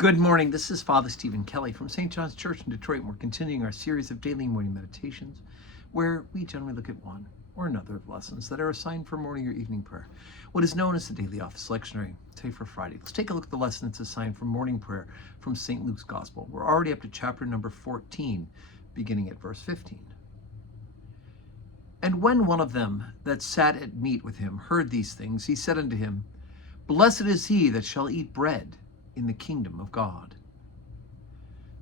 Good morning. This is Father Stephen Kelly from St. John's Church in Detroit, and we're continuing our series of daily morning meditations where we generally look at one or another of lessons that are assigned for morning or evening prayer, what is known as the Daily Office Lectionary. Today for Friday, let's take a look at the lesson that's assigned for morning prayer from St. Luke's Gospel. We're already up to chapter number 14, beginning at verse 15. And when one of them that sat at meat with him heard these things, he said unto him, Blessed is he that shall eat bread in the kingdom of God.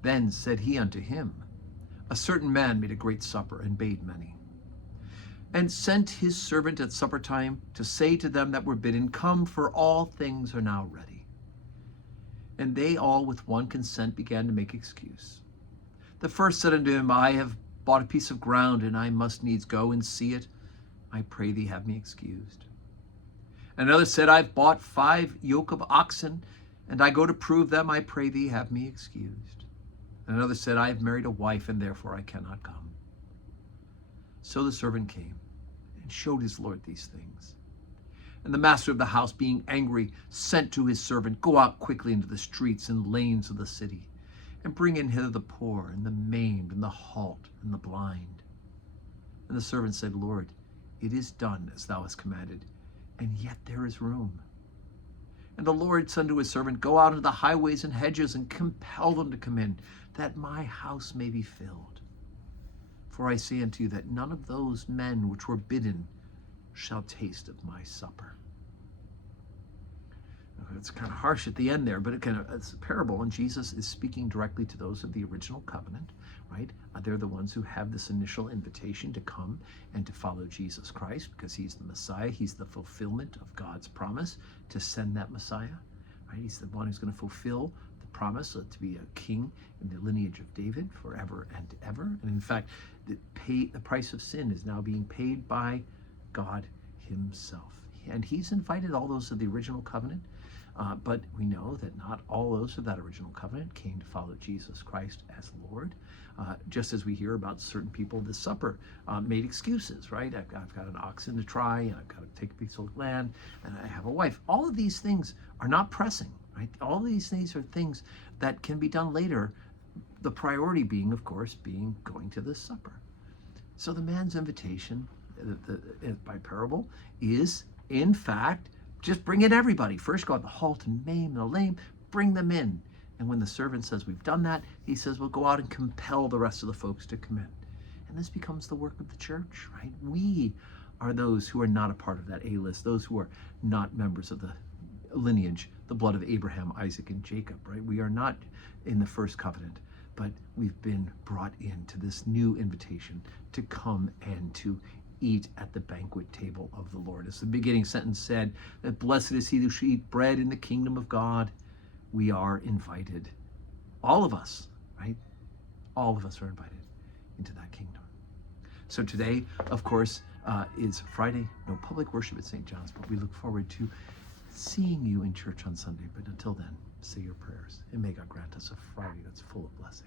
Then said he unto him, A certain man made a great supper, and bade many, and sent his servant at supper time to say to them that were bidden, Come, for all things are now ready. And they all with one consent began to make excuse. The first said unto him, I have bought a piece of ground, and I must needs go and see it. I pray thee have me excused. And another said, I've bought 5 yoke of oxen, and I go to prove them. I pray thee have me excused. And another said, I have married a wife, and therefore I cannot come. So the servant came and showed his lord these things. And the master of the house, being angry, sent to his servant, Go out quickly into the streets and lanes of the city, and bring in hither the poor, and the maimed, and the halt, and the blind. And the servant said, Lord, it is done as thou hast commanded, and yet there is room. And the Lord said unto his servant, Go out into the highways and hedges, and compel them to come in, that my house may be filled. For I say unto you that none of those men which were bidden shall taste of my supper. It's kind of harsh at the end there, but it's a parable, and Jesus is speaking directly to those of the original covenant, right? They're the ones who have this initial invitation to come and to follow Jesus Christ, because he's the Messiah. He's the fulfillment of God's promise to send that Messiah, right? He's the one who's going to fulfill the promise to be a king in the lineage of David forever and ever. And in fact, the price of sin is now being paid by God himself. And he's invited all those of the original covenant, but we know that not all those of that original covenant came to follow Jesus Christ as Lord. Just as we hear about certain people, the supper made excuses, right? I've got an oxen to try, and I've got to take a piece of land, and I have a wife. All of these things are not pressing, right? All of these things are things that can be done later. The priority being, of course, going to this supper. So the man's invitation by parable is, in fact, just bring in everybody. First go out the halt and maim and the lame, bring them in. And when the servant says we've done that, he says we'll go out and compel the rest of the folks to come in. And this becomes the work of the church, right? We are those who are not a part of that A-list, those who are not members of the lineage, the blood of Abraham, Isaac, and Jacob, right? We are not in the first covenant, but we've been brought into this new invitation to come and to eat at the banquet table of the Lord. As the beginning sentence said, that blessed is he who shall eat bread in the kingdom of God. We are invited. All of us, right? All of us are invited into that kingdom. So today, of course, is Friday. No public worship at St. John's, but we look forward to seeing you in church on Sunday. But until then, say your prayers, and may God grant us a Friday that's full of blessing.